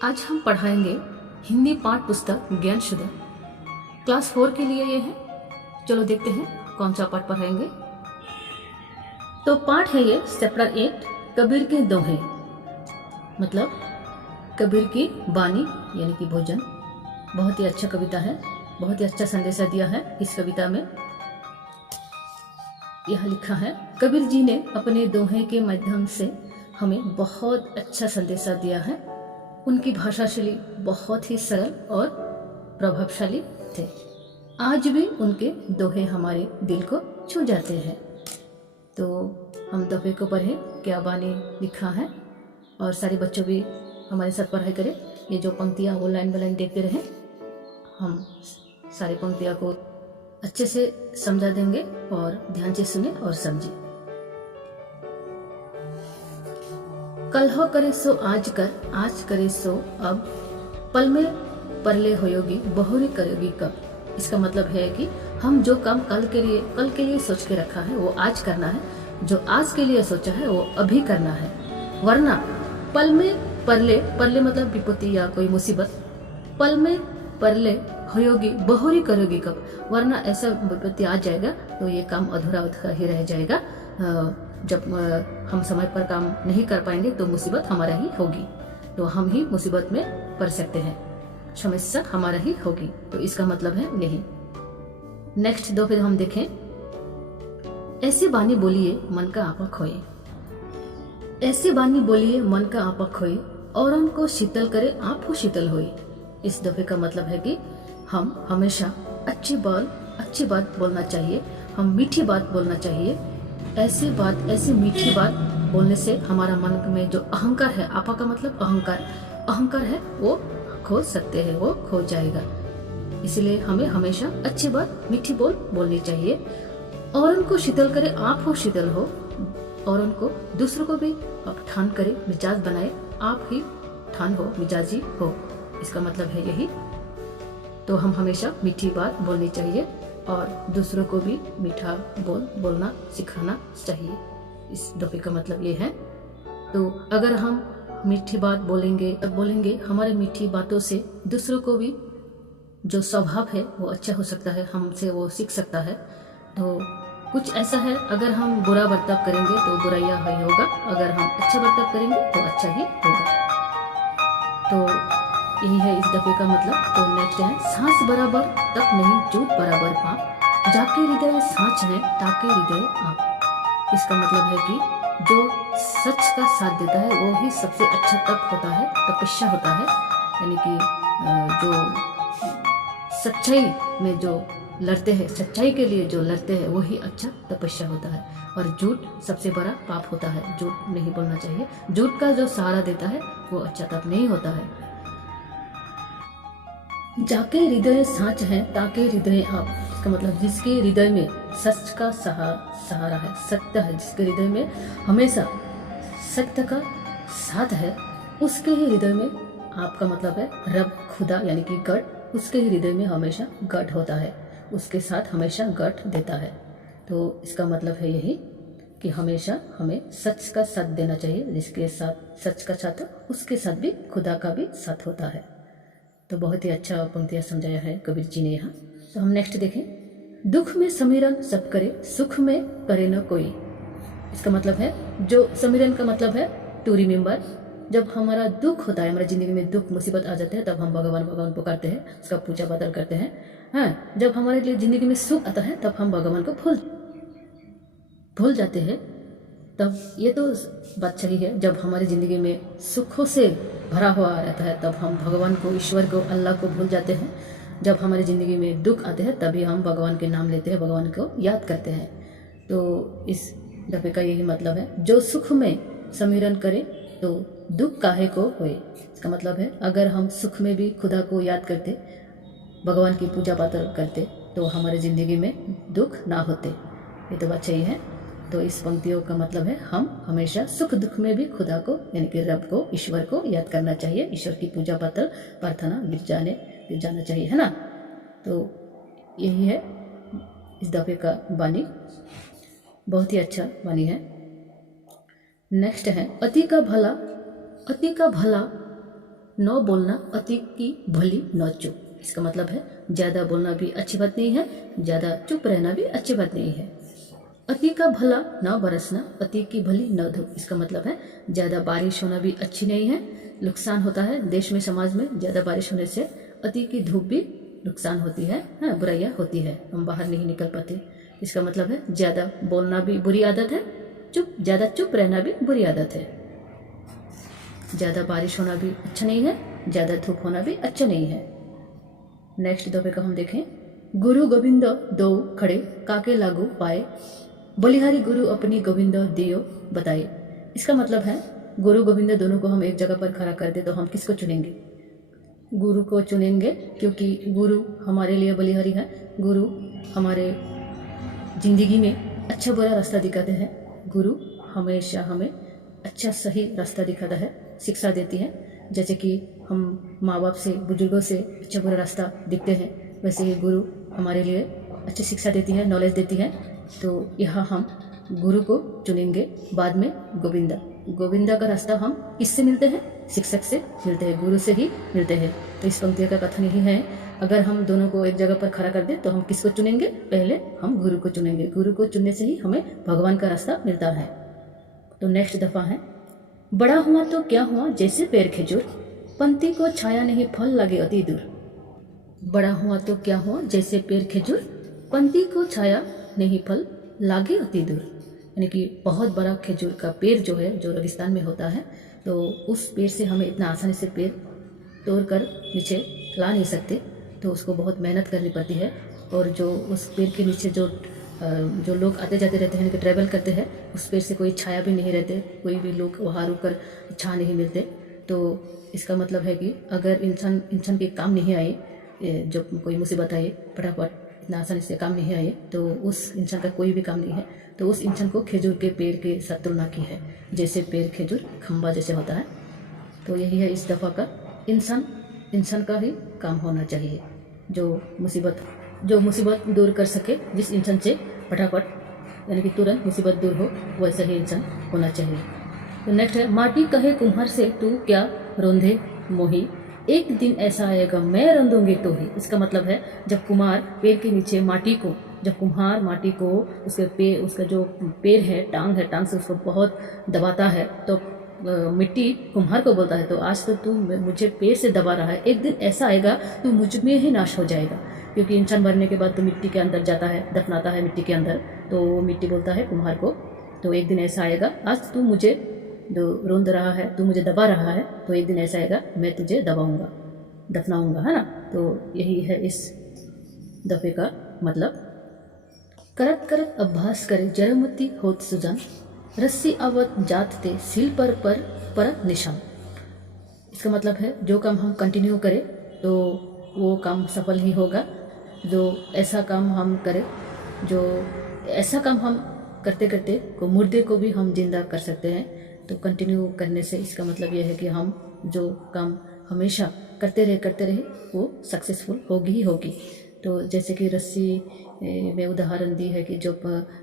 आज हम पढ़ाएंगे हिंदी पाठ पुस्तक ज्ञानसुधा क्लास 4 के लिए ये है। चलो देखते हैं कौन सा पाठ पढ़ाएंगे। तो पाठ है ये चैप्टर 8 कबीर के दोहे, मतलब कबीर की बानी यानी कि भोजन। बहुत ही अच्छा कविता है, बहुत ही अच्छा संदेशा दिया है इस कविता में। यह लिखा है, कबीर जी ने अपने दोहे के माध्यम से हमें बहुत अच्छा संदेशा दिया है। उनकी भाषा शैली बहुत ही सरल और प्रभावशाली थे। आज भी उनके दोहे हमारे दिल को छू जाते हैं। तो हम दोहे को पढ़ें, क्या बानी लिखा है, और सारे बच्चों भी हमारे साथ पढ़ाई करें। ये जो पंक्तियाँ वो लाइन बाय लाइन देखते रहें। हम सारी पंक्तियाँ को अच्छे से समझा देंगे और ध्यान से सुने और समझे। कल हो करे सो आज कर, आज करे सो अब, पल में परले होयोगी बहुरी करोगी कब। इसका मतलब है कि हम जो काम कल के लिए सोच के रखा है वो आज करना है, जो आज के लिए सोचा है वो अभी करना है। वरना पल में परले मतलब विपत्ति या कोई मुसीबत, पल में परले होयोगी बहुरी करोगी कब, वरना ऐसा विपत्ति आ जाएगा तो ये काम अधूरा ही रह जाएगा। जब हम समय पर काम नहीं कर पाएंगे तो मुसीबत हमारा ही होगी, तो हम ही मुसीबत में पड़ सकते हैं, समस्या हमारा ही होगी। तो इसका मतलब है नहीं। नेक्स्ट दो फिर हम देखें, ऐसी बानी बोलिए मन का आपा खोए, ऐसी बानी बोलिए मन का आपा खोए, और उनको शीतल करे आप हो शीतल होए। इस दोहे का मतलब है कि हम हमेशा अच्छी बात बोलना चाहिए, हम मीठी बात बोलना चाहिए। ऐसी मीठी बात बोलने से हमारा मन में जो अहंकार है, आपा का मतलब अहंकार है, वो खो सकते हैं, वो खो जाएगा। इसलिए हमें हमेशा अच्छी बात मीठी बोलनी चाहिए। और उनको शीतल करे आप हो शीतल हो, और उनको दूसरों को भी आप ठान करे, मिजाज बनाए, आप ही ठान हो, मिजाजी हो। इसका मतलब है यही। तो हम हमेशा मीठी बात बोलनी चाहिए और दूसरों को भी मीठा बोलना सिखाना चाहिए। इस दोहे का मतलब ये है। तो अगर हम मीठी बात बोलेंगे हमारे मीठी बातों से दूसरों को भी जो स्वभाव है वो अच्छा हो सकता है, हमसे वो सीख सकता है। तो कुछ ऐसा है, अगर हम बुरा बर्ताव करेंगे तो बुराइयां ही होगा, अगर हम अच्छा बर्ताव करेंगे तो अच्छा ही होगा। तो यही है इस दफे का मतलब। तो नेक्स्ट है, सांस बराबर तक नहीं झूठ बराबर पाप, जाके हृदय सांच है ताके हृदय आप। इसका मतलब है कि जो सच का साथ देता है वो ही सबसे अच्छा तप होता है, तपस्या होता है। यानी कि जो सच्चाई में जो लड़ते हैं, सच्चाई के लिए जो लड़ते हैं वही अच्छा तपस्या होता है। और झूठ सबसे बड़ा पाप होता है, झूठ नहीं बोलना चाहिए। झूठ का जो सहारा देता है वो अच्छा तप नहीं होता है। जाके हृदय साच है ताके हृदय आप। इसका मतलब जिसके हृदय में सच का सहारा है, सत्य है, जिसके हृदय में हमेशा सत्य का साथ है, उसके ही हृदय में आपका मतलब है रब खुदा यानी कि गॉड, उसके ही हृदय में हमेशा गॉड होता है, उसके साथ हमेशा गॉड देता है। तो इसका मतलब है यही कि हमेशा हमें सच का साथ देना चाहिए, जिसके साथ सच का साथ उसके साथ भी खुदा का भी साथ होता है। तो बहुत ही अच्छा पंक्तियाँ समझाया है कबीर जी ने यहाँ। तो हम नेक्स्ट देखें, दुख में समीरन सब करे, सुख में करे न कोई। इसका मतलब है, जो समीरन का मतलब है टू रिमेम्बर। जब हमारा दुख होता है, हमारी जिंदगी में दुख मुसीबत आ जाते हैं, तब हम भगवान पुकारते हैं, उसका पूजा पाठ करते हैं। हाँ, जब हमारे लिए जिंदगी में सुख आता है तब हम भगवान को भूल जाते हैं। तब ये तो बात सही है, जब हमारी ज़िंदगी में सुखों से भरा हुआ रहता है तब हम भगवान को, ईश्वर को, अल्लाह को भूल जाते हैं। जब हमारी ज़िंदगी में दुख आते हैं तभी हम भगवान के नाम लेते हैं, भगवान को याद करते हैं। तो इस दफे का यही मतलब है, जो सुख में समीरन करे तो दुख काहे को होए। इसका मतलब है, अगर हम सुख में भी खुदा को याद करते, भगवान की पूजा पाठ करते, तो हमारी ज़िंदगी में दुख ना होते। ये तो बात सही है। तो इस पंक्तियों का मतलब है, हम हमेशा सुख दुख में भी खुदा को यानी कि रब को, ईश्वर को याद करना चाहिए, ईश्वर की पूजा पाठ प्रार्थना गिर जाना चाहिए, है ना। तो यही है इस दफे का वाणी, बहुत ही अच्छा वाणी है। नेक्स्ट है, अति का भला न बोलना अति की भली न चुप। इसका मतलब है ज़्यादा बोलना भी अच्छी बात नहीं है, ज़्यादा चुप रहना भी अच्छी बात नहीं है। अति का भला न बरसना, अति की भली न धूप। इसका मतलब है ज़्यादा बारिश होना भी अच्छी नहीं है, नुकसान होता है देश में, समाज में। ज़्यादा बारिश होने से अति की धूप भी नुकसान होती है, बुराइयाँ होती है, हम बाहर नहीं निकल पाते। इसका मतलब है ज़्यादा बोलना भी बुरी आदत है, ज़्यादा चुप रहना भी बुरी आदत है। ज़्यादा बारिश होना भी अच्छा नहीं है, ज़्यादा धूप होना भी अच्छा नहीं है। नेक्स्ट दोहे का हम देखें। गुरु गोविंद दो खड़े, काके लागू पाए, बलिहारी गुरु अपनी गोविंद दियो बताए। इसका मतलब है गुरु गोविंद दोनों को हम एक जगह पर खड़ा कर दे तो हम किसको चुनेंगे? गुरु को चुनेंगे, क्योंकि गुरु हमारे लिए बलिहारी है। गुरु हमारे जिंदगी में अच्छा बुरा रास्ता दिखाते हैं। गुरु हमेशा हमें अच्छा सही रास्ता दिखाता है, शिक्षा देती है। जैसे कि हम माँ बाप से, बुजुर्गों से अच्छा बुरा रास्ता दिखते हैं, वैसे ही गुरु हमारे लिए अच्छी शिक्षा देती है, नॉलेज देती है। तो यहाँ हम गुरु को चुनेंगे, बाद में गोविंदा। गोविंदा का रास्ता हम किससे मिलते हैं? शिक्षक से मिलते हैं, गुरु से ही मिलते हैं। तो इस पंक्ति का कथन यही है, अगर हम दोनों को एक जगह पर खड़ा कर दें तो हम किसको चुनेंगे? पहले हम गुरु को चुनेंगे। गुरु को चुनने से ही हमें भगवान का रास्ता मिलता है। तो नेक्स्ट दफा है, बड़ा हुआ तो क्या हुआ जैसे पेड़ खजूर, पंक्ति को छाया नहीं फल लगे अति दूर। बड़ा हुआ तो क्या हुआ जैसे पेड़ खजूर, पंक्ति को छाया नहीं फल लागे अति दूर। यानी कि बहुत बड़ा खजूर का पेड़ जो है, जो रेगिस्तान में होता है, तो उस पेड़ से हमें इतना आसानी से पेड़ तोड़ कर नीचे ला नहीं सकते, तो उसको बहुत मेहनत करनी पड़ती है। और जो उस पेड़ के नीचे जो लोग आते जाते रहते हैं, कि ट्रैवल करते हैं, उस पेड़ से कोई छाया भी नहीं रहते, कोई भी लोग वहाँ रुक कर छा नहीं मिलते। तो इसका मतलब है कि अगर इंसान के काम नहीं आए, जो कोई मुसीबत आए, फटाफट इतना आसानी से काम नहीं आए, तो उस इंसान का कोई भी काम नहीं है। तो उस इंसान को खजूर के पेड़ के साथ तुलना की है, जैसे पेड़ खजूर खंबा जैसे होता है। तो यही है इस दफ़ा का, इंसान का ही काम होना चाहिए, जो मुसीबत दूर कर सके, जिस इंसान से फटाफट यानी कि तुरंत मुसीबत दूर हो, वैसा ही इंसान होना चाहिए। तो नेक्स्ट है, माटी कहे कुम्हार से तू क्या रोंधे मोही, एक दिन ऐसा आएगा मैं रंधूंगी तो ही। इसका मतलब है जब कुम्हार पेड़ के नीचे कुम्हार माटी को उसका जो पेड़ है, टांग से उसको बहुत दबाता है, तो मिट्टी कुम्हार को बोलता है, तो आज तो तू मुझे पेड़ से दबा रहा है, एक दिन ऐसा आएगा तू मुझ में ही नाश हो जाएगा। क्योंकि इंसान मरने के बाद तो मिट्टी के अंदर जाता है, दफनाता है मिट्टी के अंदर, तो मिट्टी बोलता है कुम्हार को, तो एक दिन ऐसा आएगा, आज तू मुझे रोंद रहा है, तू मुझे दबा रहा है, तो एक दिन ऐसा आएगा मैं तुझे दफनाऊंगा, है ना। तो यही है इस दफे का मतलब। करत करत अभ्यास करे जरमती होत सुजान, रस्सी आवत जात ते सील पर परत निशान। इसका मतलब है जो काम हम कंटिन्यू करें तो वो काम सफल ही होगा। जो ऐसा काम हम करते करते को मुर्दे को भी हम जिंदा कर सकते हैं। तो कंटिन्यू करने से इसका मतलब यह है कि हम जो काम हमेशा करते रहे वो सक्सेसफुल होगी ही होगी। तो जैसे कि रस्सी में उदाहरण दी है कि जो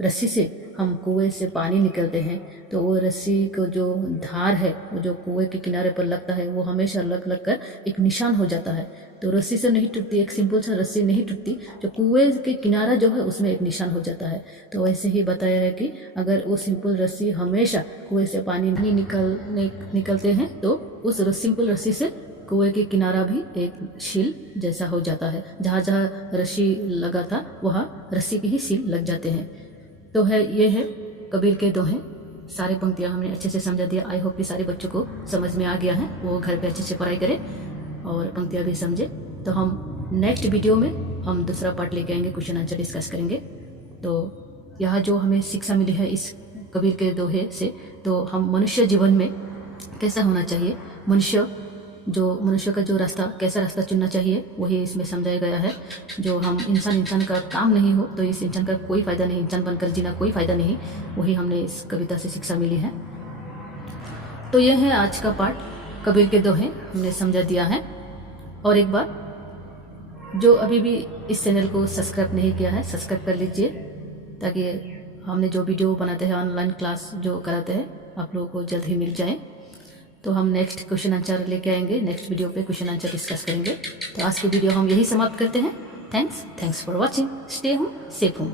रस्सी से हम कुएं से पानी निकलते हैं, तो वो रस्सी को जो धार है, वो जो कुएं के किनारे पर लगता है, वो हमेशा लग कर एक निशान हो जाता है। तो रस्सी से नहीं टूटती, एक सिंपल सा रस्सी नहीं टूटती, जो कुएं के किनारा जो है उसमें एक निशान हो जाता है। तो वैसे ही बताया है कि अगर वो सिंपल रस्सी हमेशा कुएं से पानी नहीं निकलते हैं, तो उस सिंपल रस्सी से कुएं के किनारा भी एक शील जैसा हो जाता है। जहाँ जहाँ रस्सी लगा था वहाँ रस्सी की ही शील लग जाते हैं। तो ये है कबीर के दोहे। सारी पंक्तियाँ हमने अच्छे से समझा दिया। आई होप कि सारे बच्चों को समझ में आ गया है, वो घर पे अच्छे से पढ़ाई करें और पंक्तियाँ भी समझे। तो हम नेक्स्ट वीडियो में हम दूसरा पार्ट लेके आएंगे, क्वेश्चन आंसर डिस्कस करेंगे। तो यहाँ जो हमें शिक्षा मिली है इस कबीर के दोहे से, तो हम मनुष्य जीवन में कैसा होना चाहिए, मनुष्य का जो रास्ता, कैसा रास्ता चुनना चाहिए, वही इसमें समझाया गया है। जो हम इंसान का काम नहीं हो तो इस इंसान का कोई फ़ायदा नहीं, इंसान बनकर जीना कोई फ़ायदा नहीं, वही हमने इस कविता से शिक्षा मिली है। तो यह है आज का पार्ट, कबीर के दोहे हमने समझा दिया है। और एक बार जो अभी भी इस चैनल को सब्सक्राइब नहीं किया है, सब्सक्राइब कर लीजिए, ताकि हमने जो वीडियो बनाते हैं, ऑनलाइन क्लास जो कराते हैं, आप लोगों को जल्द ही मिल जाए। तो हम नेक्स्ट क्वेश्चन आंसर लेके आएंगे, नेक्स्ट वीडियो पे क्वेश्चन आंसर डिस्कस करेंगे। तो आज की वीडियो हम यही समाप्त करते हैं। Thanks for watching. Stay home, safe home.